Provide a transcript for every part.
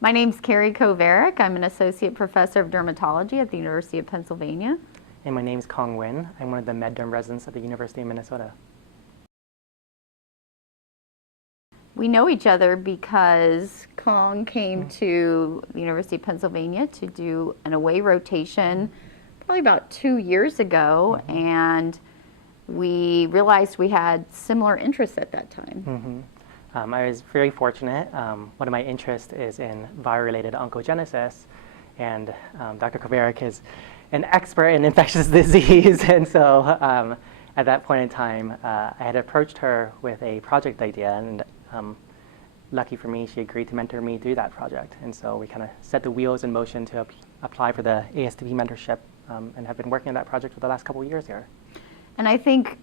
My name's Carrie Kovarik. I'm an associate professor of dermatology at the University of Pennsylvania. And my name is Cuong Nguyen. I'm one of the MedDerm residents at the University of Minnesota. We know each other because Cuong came to the University of Pennsylvania to do an away rotation probably about 2 years ago, and we realized we had similar interests at that time. I was very fortunate. One of my interests is in viral-related oncogenesis, and Dr. Kovarik is an expert in infectious disease, and so at that point in time, I had approached her with a project idea, and lucky for me, she agreed to mentor me through that project, and so we kind of set the wheels in motion to apply for the ASDP mentorship, and have been working on that project for the last couple of years here. And I think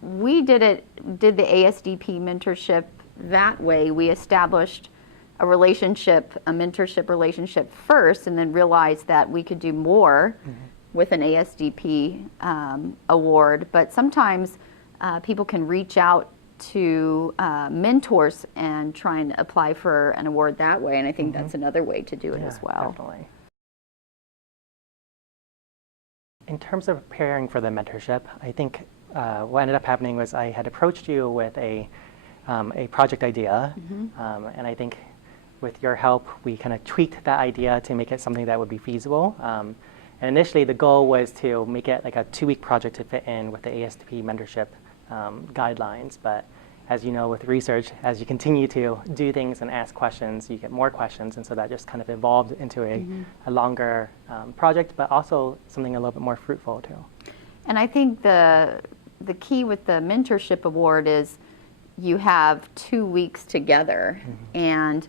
we did the ASDP mentorship that way. We established a mentorship relationship first, and then realized that we could do more with an ASDP award. But sometimes people can reach out to mentors and try and apply for an award that way, and I think that's another way to do it as well. Definitely. In terms of preparing for the mentorship, I think what ended up happening was I had approached you with a project idea, and I think with your help, we kind of tweaked that idea to make it something that would be feasible. And initially, the goal was to make it like a 2-week project to fit in with the ASDP mentorship guidelines. But as you know, with research, as you continue to do things and ask questions, you get more questions, and so that just kind of evolved into a longer project, but also something a little bit more fruitful too. And I think the key with the mentorship award is you have 2 weeks together, and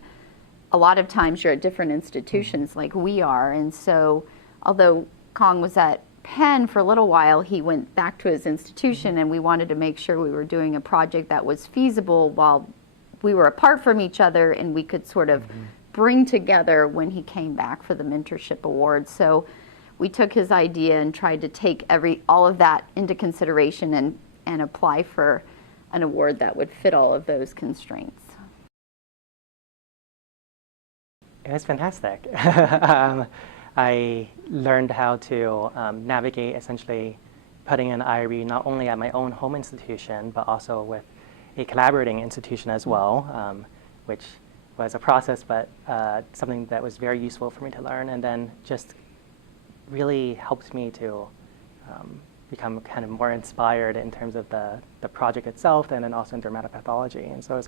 a lot of times you're at different institutions like we are, and so although Cuong was at Penn for a little while, he went back to his institution, and we wanted to make sure we were doing a project that was feasible while we were apart from each other, and we could sort of bring together when he came back for the mentorship award. So we took his idea and tried to take all of that into consideration and apply for an award that would fit all of those constraints. It was fantastic. I learned how to navigate essentially putting an IRB not only at my own home institution, but also with a collaborating institution as well, which was a process, but something that was very useful for me to learn, and then just really helped me to become kind of more inspired in terms of the project itself, and then also in dermatopathology. And so it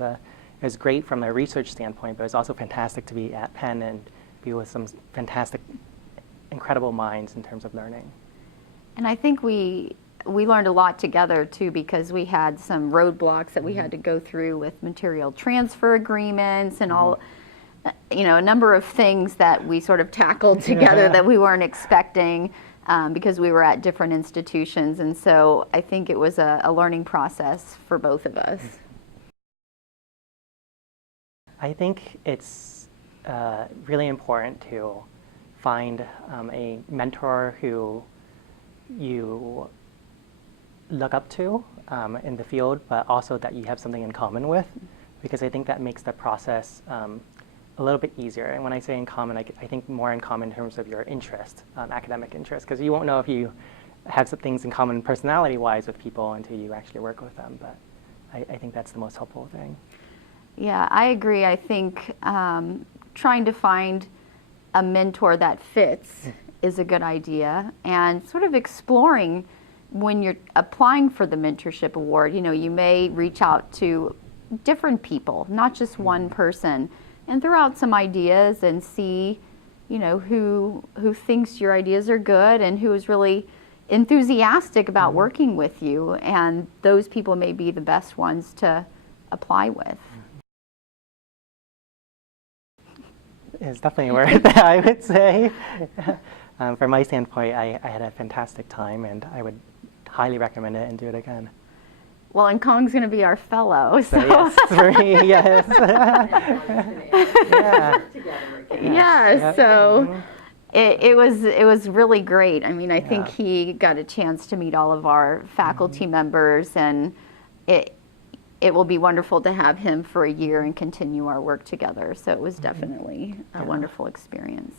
was great from a research standpoint, but it was also fantastic to be at Penn and be with some fantastic, incredible minds in terms of learning. And I think we learned a lot together too, because we had some roadblocks that we had to go through with material transfer agreements and all, a number of things that we sort of tackled together that we weren't expecting because we were at different institutions. And so I think it was a learning process for both of us. I think it's really important to find a mentor who you look up to in the field, but also that you have something in common with, because I think that makes the process a little bit easier. And when I say in common, I think more in common in terms of your interest, academic interest, because you won't know if you have some things in common personality-wise with people until you actually work with them. But I think that's the most helpful thing. Yeah, I agree. I think trying to find a mentor that fits is a good idea, and sort of exploring when you're applying for the mentorship award, you may reach out to different people, not just one person, and throw out some ideas and see, who thinks your ideas are good and who is really enthusiastic about working with you, and those people may be the best ones to apply with. It's definitely worth it, I would say. From my standpoint, I had a fantastic time, and I would highly recommend it and do it again. Well, and Cuong's going to be our fellow, so yes, for me, yes. Yeah, so it was really great. I mean, I think he got a chance to meet all of our faculty members, and it will be wonderful to have him for a year and continue our work together. So it was definitely a wonderful experience.